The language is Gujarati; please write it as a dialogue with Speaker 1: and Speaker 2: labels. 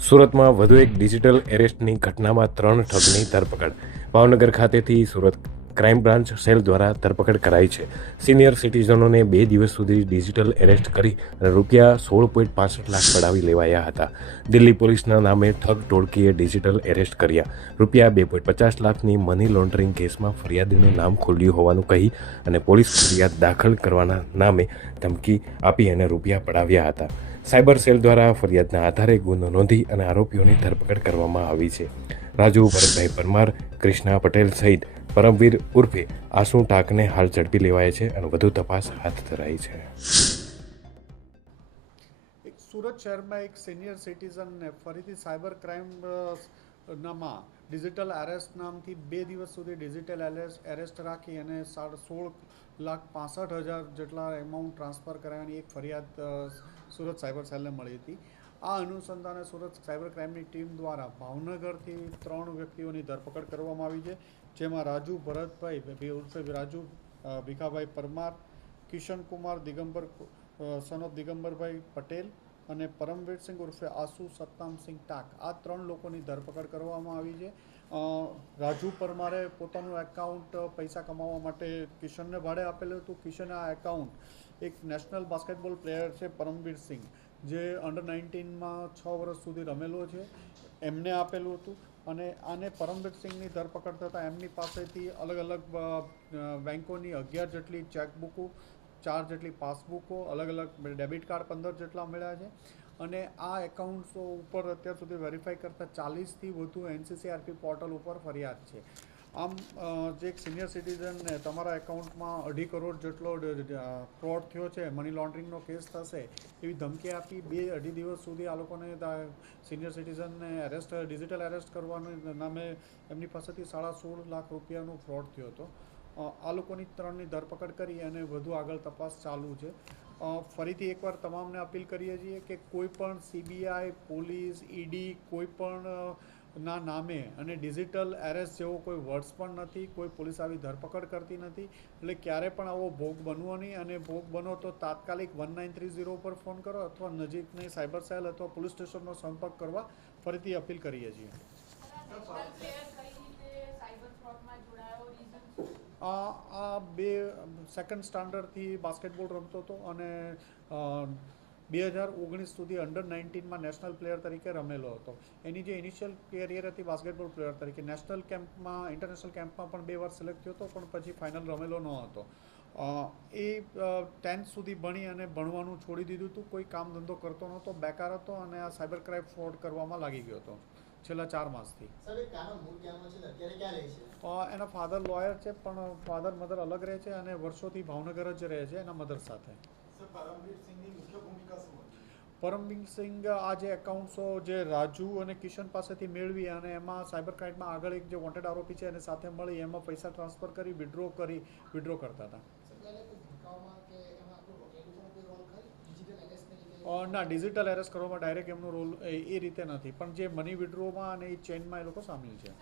Speaker 1: સુરતમાં વધુ એક ડિજિટલ એરેસ્ટની ઘટનામાં ત્રણ ઠગની ધરપકડ. ભાવનગર ખાતેથી સુરત ક્રાઇમ બ્રાન્ચ સેલ દ્વારા ધરપકડ કરાઈ છે. સિનિયર સિટીઝનોને બે દિવસ સુધી ડિજિટલ એરેસ્ટ કરી અને રૂપિયા સોળ પોઈન્ટ પાસઠ લાખ પડાવી લેવાયા હતા. દિલ્હી પોલીસના નામે ઠગ ટોળકીએ ડિજિટલ એરેસ્ટ કર્યા. રૂપિયા બે પોઈન્ટ પચાસ લાખની મની લોન્ડરિંગ કેસમાં ફરિયાદીનું નામ ખોલ્યું હોવાનું કહી અને પોલીસ ફરિયાદ દાખલ કરવાના નામે ધમકી આપી અને રૂપિયા પડાવ્યા હતા. સાયબર સેલ દ્વારા ફરિયાદના આધારે ગુનો નોંધી અને આરોપીઓની ધરપકડ કરવામાં આવી છે. રાજુ ભરતભાઈ પરમાર, કૃષ્ણા પટેલ સહિત પરમવીર ઉર્ફે આસુ ટાકને હાલ ઝડપી લેવાય છે અને વધુ તપાસ હાથ ધરાઈ છે.
Speaker 2: સુરત શહેરમાં એક સિનિયર સિટીઝનને ફરીથી સાયબર ક્રાઇમ નામાં. ડિજિટલ એરેસ્ટ નામથી બે દિવસ સુધી ડિજિટલ એરેસ્ટ એરેસ્ટ રાખી અને સાડા સોળ લાખ પાસઠ હજાર જેટલા એમાઉન્ટ ટ્રાન્સફર કરાવવાની એક ફરિયાદ સુરત સાયબર સેલને મળી હતી. આ અનુસંધાને સુરત સાયબર ક્રાઇમની ટીમ દ્વારા ભાવનગરથી ત્રણ વ્યક્તિઓની ધરપકડ કરવામાં આવી છે, જેમાં રાજુ ભરતભાઈ ઉર્ફે રાજુ ભીખાભાઈ પરમાર, કિશન કુમાર દિગંબર સન ઓફ દિગંબરભાઈ પટેલ અને પરમવીરસિંહ ઉર્ફે આસુ સત્તામસિંહ ટાક. આ ત્રણ લોકોની ધરપકડ કરવામાં આવી છે. રાજુ પરમારે પોતાનું એકાઉન્ટ પૈસા કમાવા માટે કિશનને ભાડે આપેલું હતું. કિશન આ એકાઉન્ટ એક નેશનલ બાસ્કેટબોલ પ્લેયર છે પરમવીર સિંહ, જે અંડર નાઇન્ટીનમાં છ વર્ષ સુધી રમેલો છે. એમને આપેલું હતું અને આને પરમવીર સિંહની ધરપકડ થતાં એમની પાસેથી અલગ અલગ બેંકોની અગિયાર જેટલી ચેકબુકો ચાર જેટલી પાસબુકો અલગ અલગ ડેબિટ કાર્ડ પંદર જેટલા મળ્યા છે. અને આ એકાઉન્ટ્સો ઉપર અત્યાર સુધી વેરીફાઈ કરતાં ચાલીસથી વધુ એનસીસીઆરપી પોર્ટલ ઉપર ફરિયાદ છે. આમ જે એક સિનિયર સિટીઝનને તમારા એકાઉન્ટમાં અઢી કરોડ જેટલો ફ્રોડ થયો છે મની લોન્ડરિંગનો કેસ થશે, એવી ધમકી આપી બે અઢી દિવસ સુધી આ લોકોને સિનિયર સિટીઝનને એરેસ્ટ ડિજિટલ એરેસ્ટ કરવાનું નામે એમની પાસેથી સાડા સોળ લાખ રૂપિયાનો ફ્રોડ થયો હતો. આ લોકોની ત્રણની ધરપકડ કરી અને વધુ આગળ તપાસ ચાલુ છે. ફરીથી એકવાર તમામને અપીલ કરીએ છીએ કે કોઈ પણ સીબીઆઈ પોલીસ ઈડી કોઈ પણ ના નામે અને ડિજિટલ એરેસ્ટ જેવો કોઈ વર્ડ્સ પણ નથી, કોઈ પોલીસ આવી ધરપકડ કરતી નથી, એટલે ક્યારે પણ આવો ભોગ બનવો નહીં અને ભોગ બનો તો તાત્કાલિક વન નાઇન થ્રી ઝીરો પર ફોન કરો અથવા નજીકની સાયબર સેલ અથવા પોલીસ સ્ટેશનનો સંપર્ક કરવા ફરીથી અપીલ કરીએ છીએ. આ બે સેકન્ડ સ્ટાન્ડર્ડથી બાસ્કેટબોલ રમતો હતો અને બે હજાર ઓગણીસ સુધી અંડર નાઇન્ટીનમાં નેશનલ પ્લેયર તરીકે રમેલો હતો. એની જે ઇનિશિયલ કેરિયર હતી બાસ્કેટબોલ પ્લેયર તરીકે નેશનલ કેમ્પમાં ઇન્ટરનેશનલ કેમ્પમાં પણ બે વાર સિલેક્ટ થયો હતો, પણ પછી ફાઇનલ રમેલો ન હતો. એ ટેન્થ સુધી ભણી અને ભણવાનું છોડી દીધું હતું કોઈ કામ ધંધો કરતો નહોતો, બેકાર હતો અને આ સાયબર ક્રાઇમ ફ્રોડ કરવામાં લાગી ગયો હતો. છેલ્લા ચાર માસથી. એના ફાધર લોયર છે પણ ફાધર મધર અલગ રહે છે અને વર્ષોથી ભાવનગર જ રહે છે એના મધર સાથે. પરમબીર સિંઘ આ જે એકાઉન્ટ્સો જે રાજુ અને કિશન પાસેથી મેળવી અને એમાં સાયબર ક્રાઇમમાં આગળ એક જે વોન્ટેડ આરોપી છે એને સાથે મળી એમાં પૈસા ટ્રાન્સફર કરી વિડ્રો કરી વિડ્રો કરતા હતા
Speaker 3: સર ત્યારે કોઈ ભૂમિકાઓમાં કે એમાં આપણું એનું પણ કોઈ રોલ ખરી ડિજિટલ એરેસ્ટને લીધે
Speaker 2: અ, ના ડિજિટલ એરેસ્ટ કરવામાં ડાયરેક્ટ એમનો રોલ એ રીતે નથી. પણ જે મની વિડ્રોમાં અને એ ચેઇનમાં એ લોકો સામેલ છે.